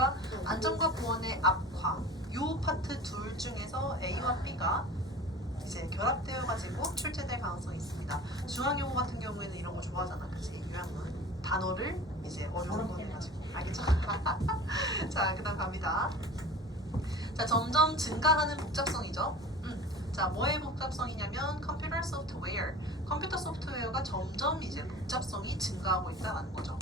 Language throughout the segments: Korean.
그러니까 안전과 보안의 악화 요 파트 둘 중에서 A와 B가 이제 결합되어 가지고 출제될 가능성이 있습니다. 중앙용어 같은 경우에는 이런 거 좋아하잖아, 그치? 요약문 단어를 이제 어려운 거 해가지고 알겠죠? 자, 그다음 갑니다. 자, 점점 증가하는 복잡성이죠. 자, 뭐의 복잡성이냐면 컴퓨터 소프트웨어. 컴퓨터 소프트웨어가 점점 이제 복잡성이 증가하고 있다는 거죠.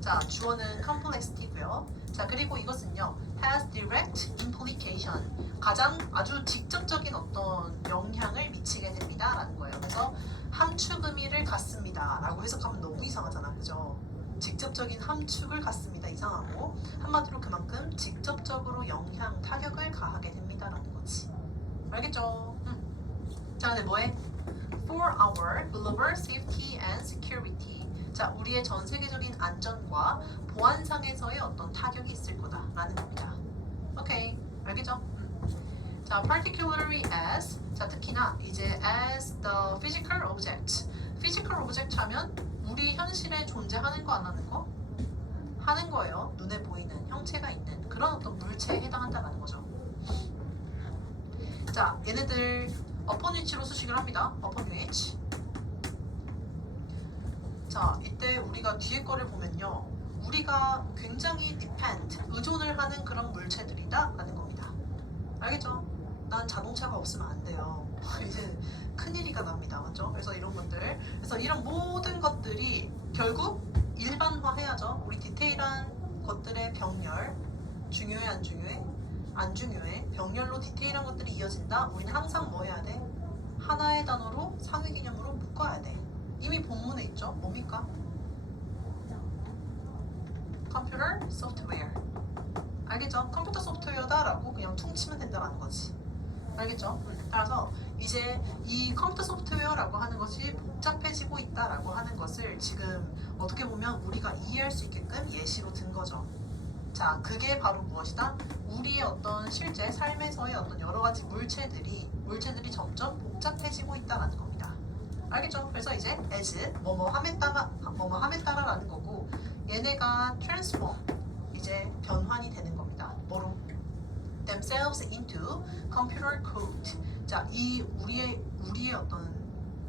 자, 주어는 complexity고요. 자, 그리고 이것은요, has direct implication. 가장 아주 직접적인 어떤 영향을 미치게 됩니다. 라는 거예요. 그래서 함축 의미를 갖습니다. 라고 해석하면 너무 이상하잖아. 그죠? 직접적인 함축을 갖습니다. 이상하고 한마디로 그만큼 직접적으로 영향, 타격을 가하게 됩니다. 라는 거지. 알겠죠? 자, 근데 뭐해? For our global safety and security. 자, 우리의 전 세계적인 안전과 보안상에서의 어떤 타격이 있을 거다라는 겁니다. 오케이, 알겠죠? 자, particularly as. 자, 특히나 이제 as the physical object. physical object 하면 우리 현실에 존재하는 거 안 하는 거? 하는 거예요. 눈에 보이는 형체가 있는 그런 어떤 물체에 해당한다는 거죠. 자, 얘네들 upon which로 수식을 합니다. upon which. 자, 이때 우리가 뒤에 거를 보면요, 우리가 굉장히 depend, 의존을 하는 그런 물체들이다 라는 겁니다. 알겠죠? 난 자동차가 없으면 안 돼요. 이제 큰일이가 납니다. 맞죠? 그래서 이런 것들, 그래서 이런 모든 것들이 결국 일반화해야죠. 우리 디테일한 것들의 병렬, 중요해 안 중요해? 안 중요해. 병렬로 디테일한 것들이 이어진다. 우리는 항상 뭐 해야 돼? 하나의 단어로 상위 개념으로 묶어야 돼. 이미 본문에 있죠. 뭡니까? 컴퓨터 소프트웨어. 알겠죠? 컴퓨터 소프트웨어다라고 그냥 퉁치면 된다는 거지. 알겠죠? 따라서 이제 이 컴퓨터 소프트웨어라고 하는 것이 복잡해지고 있다라고 하는 것을 지금 어떻게 보면 우리가 이해할 수 있게끔 예시로 든 거죠. 자, 그게 바로 무엇이다? 우리의 어떤 실제 삶에서의 어떤 여러 가지 물체들이 점점 복잡해지고 있다라는 겁니다. 알겠죠? 그래서 이제 as 뭐뭐함에 따라라는 거고, 얘네가 transform 이제 변환이 되는 겁니다. 뭐로? themselves into computer code. 자, 이 우리의 어떤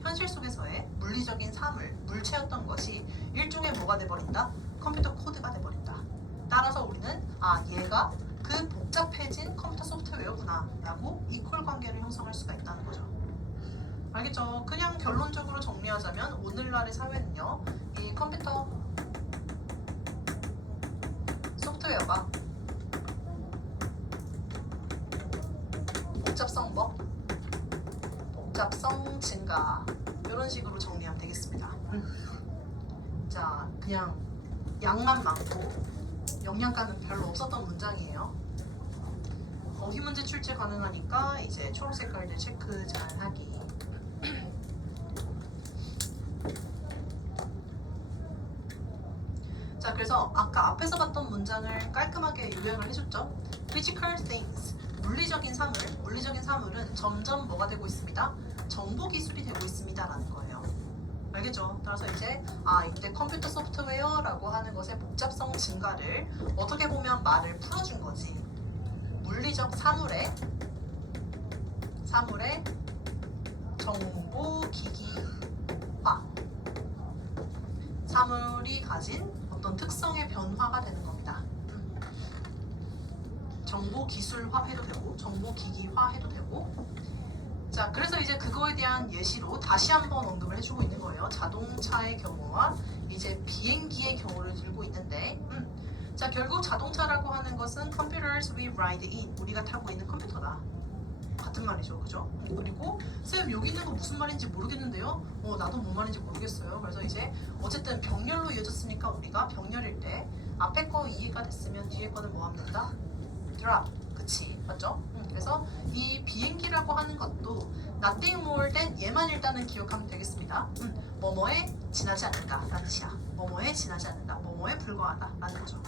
현실 속에서의 물리적인 사물, 물체였던 것이 일종의 뭐가 돼버린다? 컴퓨터 코드가 돼버린다. 따라서 우리는 얘가 그 복잡해진 컴퓨터 소프트웨어구나 라고 이퀄 관계를 형성할 수가 있다는 거죠. 알겠죠? 그냥 결론적으로 정리하자면 오늘날의 사회는요, 이 컴퓨터 소프트웨어가 복잡성 증가, 이런 식으로 정리하면 되겠습니다. 자, 그냥 양만 많고 영양가는 별로 없었던 문장이에요. 어휘 문제 출제 가능하니까 이제 초록 색깔들 체크 잘 하기. 자, 그래서 아까 앞에서 봤던 문장을 깔끔하게 요약을 해줬죠. Physical things, 물리적인 사물은 점점 뭐가 되고 있습니다? 정보 기술이 되고 있습니다 라는 거예요. 알겠죠? 따라서 이제 이때 컴퓨터 소프트웨어라고 하는 것의 복잡성 증가를 어떻게 보면 말을 풀어준 거지. 물리적 사물의 정보 기기화, 사물이 가진 어떤 특성의 변화가 되는 겁니다. 정보 기술화 해도 되고 정보 기기화 해도 되고. 자, 그래서 이제 그거에 대한 예시로 다시 한번 언급을 해주고 있는 거예요. 자동차의 경우와 이제 비행기의 경우를 들고 있는데, 자, 결국 자동차라고 하는 것은 computers we ride in, 우리가 타고 있는 컴퓨터다. 같은 말이죠, 그죠? 그리고 쌤, 여기 있는 거 무슨 말인지 모르겠는데요? 나도 뭔 말인지 모르겠어요. 그래서 이제 어쨌든 병렬로 이어졌으니까 우리가 병렬일 때 앞에 거 이해가 됐으면 뒤에 거는 뭐 하면 된다? drop. 그치, 맞죠? 그래서 이 비행기라고 하는 것도 nothing more than 얘만 일단은 기억하면 되겠습니다. 뭐뭐에 지나지 않는다 라는 뜻이야. 뭐뭐에 지나지 않는다, 뭐뭐에 불과하다 라는 거죠.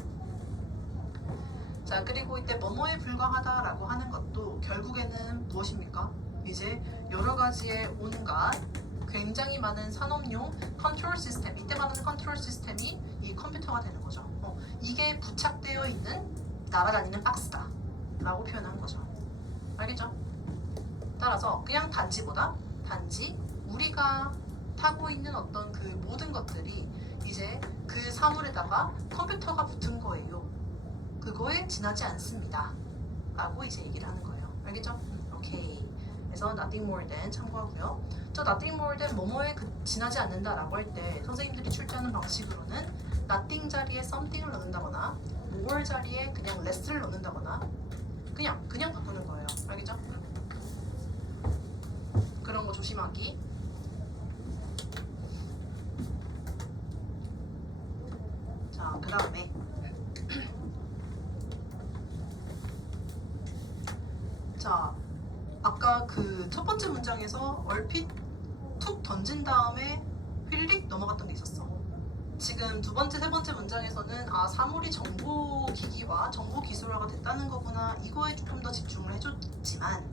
자, 그리고 이때 뭐뭐에 불과하다 라고 하는 것도 결국에는 무엇입니까? 이제 여러 가지의 온갖 굉장히 많은 산업용 컨트롤 시스템, 이때 말하는 컨트롤 시스템이 이 컴퓨터가 되는 거죠. 이게 부착되어 있는 날아다니는 박스다 라고 표현한 거죠. 알겠죠? 따라서 그냥 단지보다 단지 우리가 타고 있는 어떤 그 모든 것들이 이제 그 사물에다가 컴퓨터가 붙은 거예요. 그거에 지나지 않습니다 라고 이제 얘기를 하는 거예요. 알겠죠? 오케이. 그래서 nothing more than 참고하고요. 저 nothing more than 뭐뭐에 지나지 않는다 라고 할 때 선생님들이 출제하는 방식으로는 nothing 자리에 something을 넣는다거나 more 자리에 그냥 less를 넣는다거나 그냥 바꾸는 거예요. 알겠죠? 그런 거 조심하기. 자, 그 다음에 자, 아까 그 첫 번째 문장에서 얼핏 툭 던진 다음에 휠릭 넘어갔던 게 있었어. 지금 두 번째, 세 번째 문장에서는 사물이 정보기기화, 정보기술화가 됐다는 거구나 이거에 조금 더 집중을 해줬지만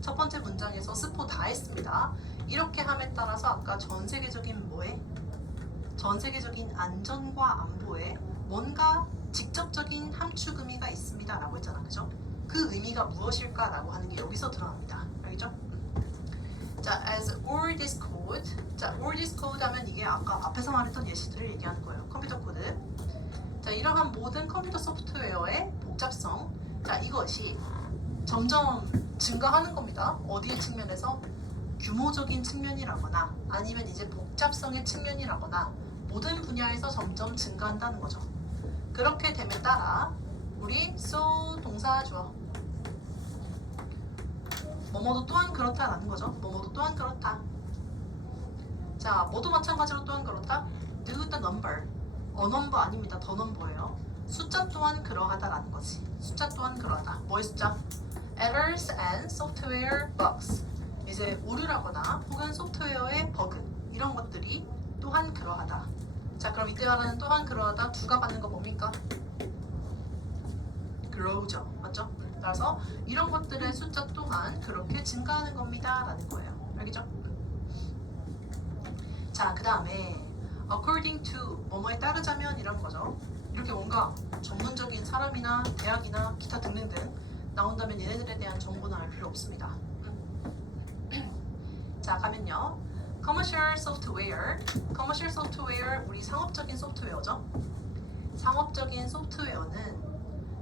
첫 번째 문장에서 스포 다 했습니다. 이렇게 함에 따라서 아까 전 세계적인 전 세계적인 안전과 안보에 뭔가 직접적인 함축 의미가 있습니다 라고 했잖아. 그죠? 그 의미가 무엇일까 라고 하는 게 여기서 드러납니다. 알겠죠? 자, as all this code. 자, all this code 하면 이게 아까 앞에서 말했던 예시들을 얘기하는 거예요. 컴퓨터 코드. 자, 이러한 모든 컴퓨터 소프트웨어의 복잡성. 자, 이것이 점점 증가하는 겁니다. 어디의 측면에서? 규모적인 측면이라거나 아니면 이제 복잡성의 측면이라거나 모든 분야에서 점점 증가한다는 거죠. 그렇게 됨에 따라 우리 so 동사 주어 뭐뭐도 또한 그렇다라는 거죠. 뭐뭐도 또한 그렇다. 자, 뭐도 마찬가지로 또한 그렇다. do the number. number 아닙니다. the number예요. 숫자 또한 그러하다라는 거지. 숫자 또한 그러하다. 뭐의 숫자? errors and software bugs. 이제 오류라거나 혹은 소프트웨어의 버그 이런 것들이 또한 그러하다. 자, 그럼 이때 말하는 또한 그러하다 두가 받는 거 뭡니까? grow죠. 맞죠? 따라서 이런 것들의 숫자 또한 그렇게 증가하는 겁니다 라는 거예요. 알겠죠? 자, 그 다음에 according to 뭐뭐에 따르자면 이런 거죠. 이렇게 뭔가 전문적인 사람이나 대학이나 기타 등등등 나온다면 얘네들에 대한 정보는 알 필요 없습니다. 자, 가면요. commercial software. commercial software 우리 상업적인 소프트웨어죠. 상업적인 소프트웨어는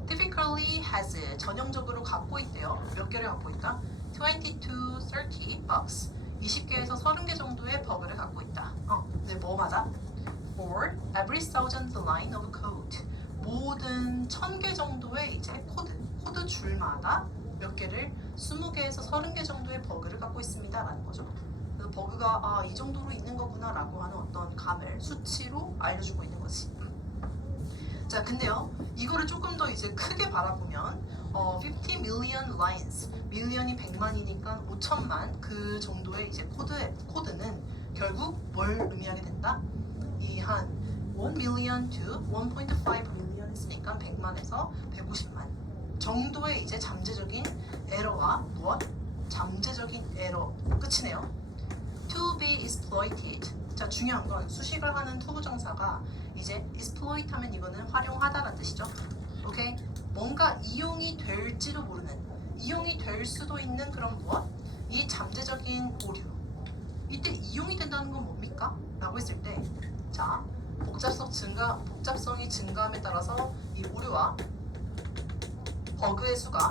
typically has 전형적으로 갖고 있대요. 몇 개를 갖고 있다? 20 to 30 bugs. 20개에서 30개 정도의 버그를 갖고 있다. 네, 뭐 맞아? For every thousand line of code. 모든 1000개 정도의 이제 코드 줄마다 몇 개를 20개에서 30개 정도의 버그를 갖고 있습니다 라는 거죠. 그래서 버그가 이 정도로 있는 거구나 라고 하는 어떤 감을 수치로 알려주고 있는 거지. 자, 근데요, 이거를 조금 더 이제 크게 바라보면 50 million lines, 밀리언이 100만이니까 5천만 그 정도의 이제 코드는 결국 뭘 의미하게 된다? 이 한 1 million to 1.5 million 했으니까 100만에서 150만 정도의 이제 잠재적인 에러와 무엇? 잠재적인 에러 끝이네요. To be exploited. 자, 중요한 건 수식을 하는 투부정사가 이제 exploit 하면 이거는 활용하다라는 뜻이죠. 오케이? 뭔가 이용이 될지도 모르는, 이용이 될 수도 있는 그런 무엇? 이 잠재적인 오류. 이때 이용이 된다는 건 뭡니까? 라고 했을 때, 자, 복잡성이 증가함에 따라서 이 오류와 버그의 수가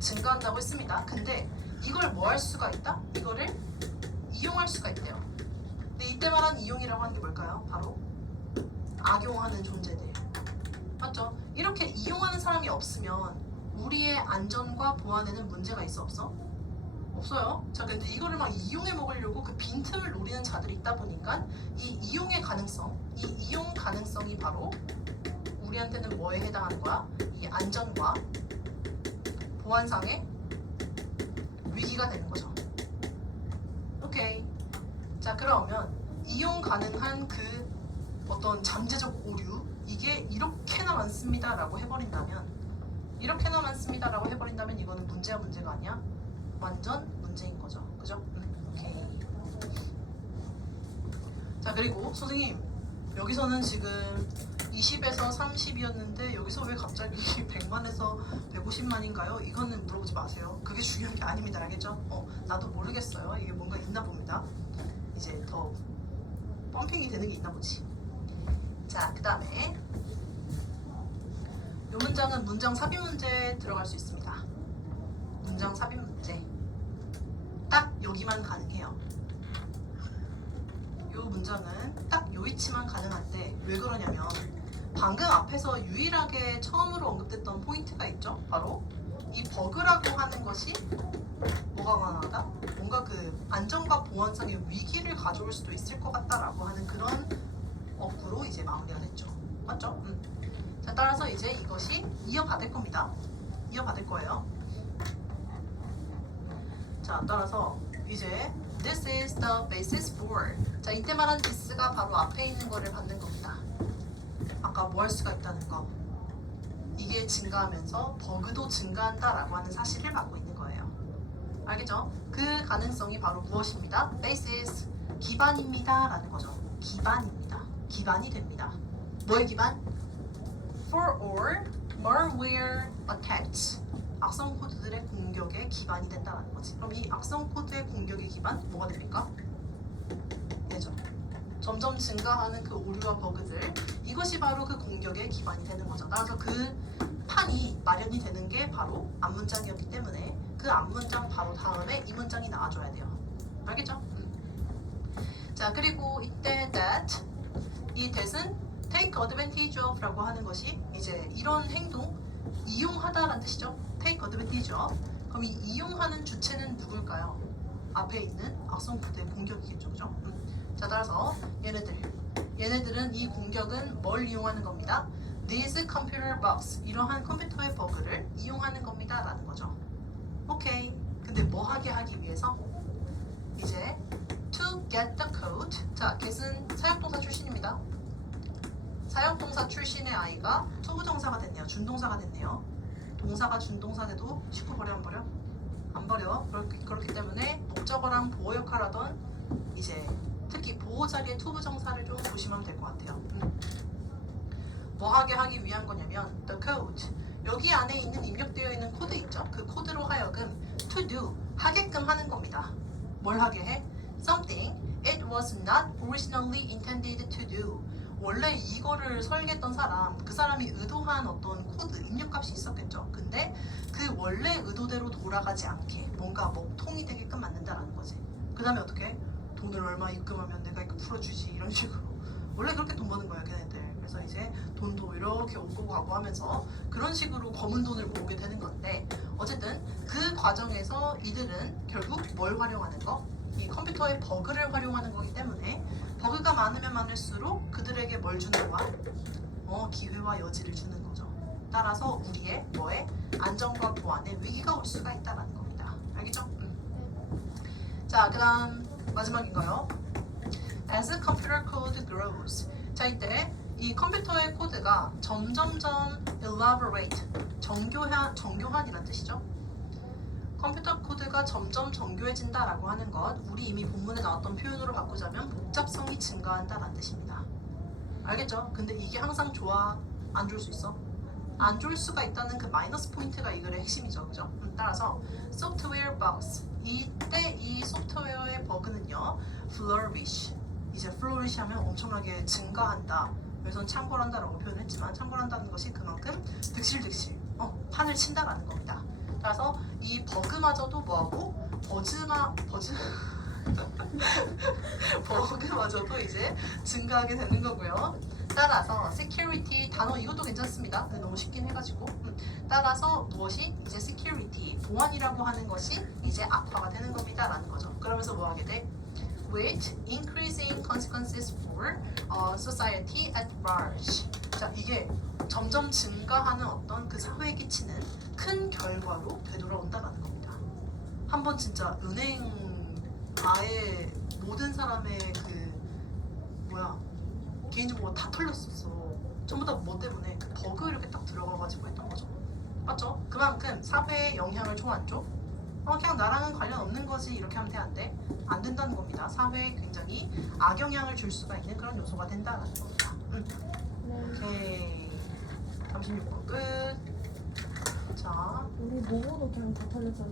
증가한다고 했습니다. 근데 이걸 뭐 할 수가 있다? 이거를 이용할 수가 있대요. 근데 이때 말한 이용이라고 하는 게 뭘까요? 바로 악용하는 존재들. 맞죠? 이렇게 이용하는 사람이 없으면 우리의 안전과 보안에는 문제가 있어 없어? 없어요. 자, 근데 이거를 막 이용해 먹으려고 그 빈틈을 노리는 자들이 있다 보니까 이 이용의 가능성, 이 이용 가능성이 바로 우리한테는 뭐에 해당하는 거야? 이 안전과 보안상의 위기가 되는 거죠. 오케이. 자, 그러면 이용 가능한 그 어떤 잠재적 오류 이게 이렇게나 많습니다 라고 해버린다면 이거는 문제가 아니야? 완전 문제인 거죠. 그죠? 오케이. 자, 그리고 선생님 여기서는 지금 20에서 30이었는데 여기서 왜 갑자기 100만에서 150만인가요? 이거는 물어보지 마세요. 그게 중요한 게 아닙니다. 알겠죠? 나도 모르겠어요. 이게 뭔가 있나 봅니다. 이제 더 펌핑이 되는 게 있나 보지. 자, 그 다음에 이 문장은 문장 삽입 문제에 들어갈 수 있습니다. 문장 삽입 문제. 딱 여기만 가능해요. 이 문장은 딱 요 위치만 가능한데 왜 그러냐면 방금 앞에서 유일하게 처음으로 언급됐던 포인트가 있죠. 바로 이 버그라고 하는 것이 뭐가 가능하다? 뭔가 그 안전과 보안상의 위기를 가져올 수도 있을 것 같다라고 하는 그런 어구로 이제 마무리가 됐죠. 맞죠? 자, 따라서 이제 이것이 이어받을 겁니다. 이어받을 거예요. 자, 따라서 이제 This is the basis for. 자, 이때 말한 this가 바로 앞에 있는 거를 받는 겁니다. 아까 뭐 할 수가 있다는 거. 이게 증가하면서 버그도 증가한다라고 하는 사실을 받고 있는 거예요. 알겠죠? 그 가능성이 바로 무엇입니다? basis, 기반입니다 라는 거죠. 기반입니다. 기반이 됩니다. 뭐의 기반? For all malware attacks. 악성 코드들의 공격의 기반이 된다는 거지. 그럼 이 악성 코드의 공격의 기반 뭐가 됩니까? 얘죠. 점점 증가하는 그 오류와 버그들, 이것이 바로 그 공격의 기반이 되는 거죠. 따라서 그 판이 마련이 되는 게 바로 앞문장이었기 때문에 그 앞문장 바로 다음에 이 문장이 나와줘야 돼요. 알겠죠? 자, 그리고 이때 that, 이 that은 take advantage of 라고 하는 것이 이제 이런 행동, 이용하다라는 뜻이죠. take advantage of. 그럼 이 이용하는 주체는 누굴까요? 앞에 있는 악성 코드의 공격이겠죠. 그죠? 자, 따라서 얘네들은 이 공격은 뭘 이용하는 겁니다. These computer bugs, 이러한 컴퓨터의 버그를 이용하는 겁니다 라는 거죠. 오케이. 근데 뭐 하게 하기 위해서? 이제 to get the code. 자, get은 사역동사 출신입니다. 사역동사 출신의 아이가 투부정사가 됐네요. 준동사가 됐네요. 동사가 준동사 돼도 쉽고 버려 안 버려? 안 버려. 그렇기 때문에 목적어랑 보호 역할하던 이제 특히 보호 자리의 투부정사를 좀 조심하면 될 것 같아요. 뭐 하게 하기 위한 거냐면 the code, 여기 안에 있는 입력되어 있는 코드 있죠. 그 코드로 하여금 to do, 하게끔 하는 겁니다. 뭘 하게 해? Something it was not originally intended to do. 원래 이거를 설계했던 사람, 그 사람이 의도한 어떤 코드, 입력값이 있었겠죠. 근데 그 원래 의도대로 돌아가지 않게 뭔가 먹통이 되게끔 만든다라는 거지. 그 다음에 어떻게? 돈을 얼마 입금하면 내가 이거 풀어주지, 이런 식으로. 원래 그렇게 돈 버는 거야, 걔네들. 그래서 이제 돈도 이렇게 오고 가고 하면서 그런 식으로 검은 돈을 모으게 되는 건데, 어쨌든 그 과정에서 이들은 결국 뭘 활용하는 거? 이 컴퓨터의 버그를 활용하는 거기 때문에 버그가 많으면 많을수록 그들에게 뭘 주는 거야? 기회와 여지를 주는 거죠. 따라서 우리의 뭐에? 안전과 보안에 위기가 올 수가 있다는 겁니다. 알겠죠? 자, 그 다음 마지막인가요? As computer code grows. 자, 이때 이 컴퓨터의 코드가 점점점 elaborate, 정교한이란 뜻이죠. 컴퓨터 코드가 점점 정교해진다라고 하는 것, 우리 이미 본문에 나왔던 표현으로 바꾸자면 복잡성이 증가한다라는 뜻입니다. 알겠죠? 근데 이게 항상 좋아? 안 좋을 수 있어? 안 좋을 수가 있다는 그 마이너스 포인트가 이 글의 핵심이죠. 그죠? 따라서 software bugs, 이때 이 소프트웨어의 버그는요 flourish, 이제 flourish 하면 엄청나게 증가한다. 여기서는 창궐한다라고 표현했지만 창궐한다는 것이 그만큼 득실득실 판을 친다라는 겁니다. 따라서 이 버그마저도 뭐하고 버그마저도 이제 증가하게 되는 거고요. 따라서 security 단어 이것도 괜찮습니다. 근데 너무 쉽긴 해가지고 따라서 무엇이 이제 security 보안이라고 하는 것이 이제 악화가 되는 겁니다라는 거죠. 그러면서 뭐 하게 돼? With increasing consequences for society at large. 자, 이게 점점 증가하는 어떤 그 사회에 끼치는 큰 결과로 되돌아온다라는 겁니다. 한번 진짜 은행 아예 모든 사람의 개인정보가 다 털렸었어. 전부 다 뭐 때문에? 그 버그 이렇게 딱 들어가가지고 했던 거죠. 맞죠? 그만큼 사회에 영향을 줘 안 줘? 그냥 나랑은 관련 없는 거지 이렇게 하면 돼 안 돼? 안 된다는 겁니다. 사회에 굉장히 악영향을 줄 수가 있는 그런 요소가 된다는 겁니다. 네. 오케이. 36분 끝. 자. 우리 모고도 그냥 다 털렸잖아.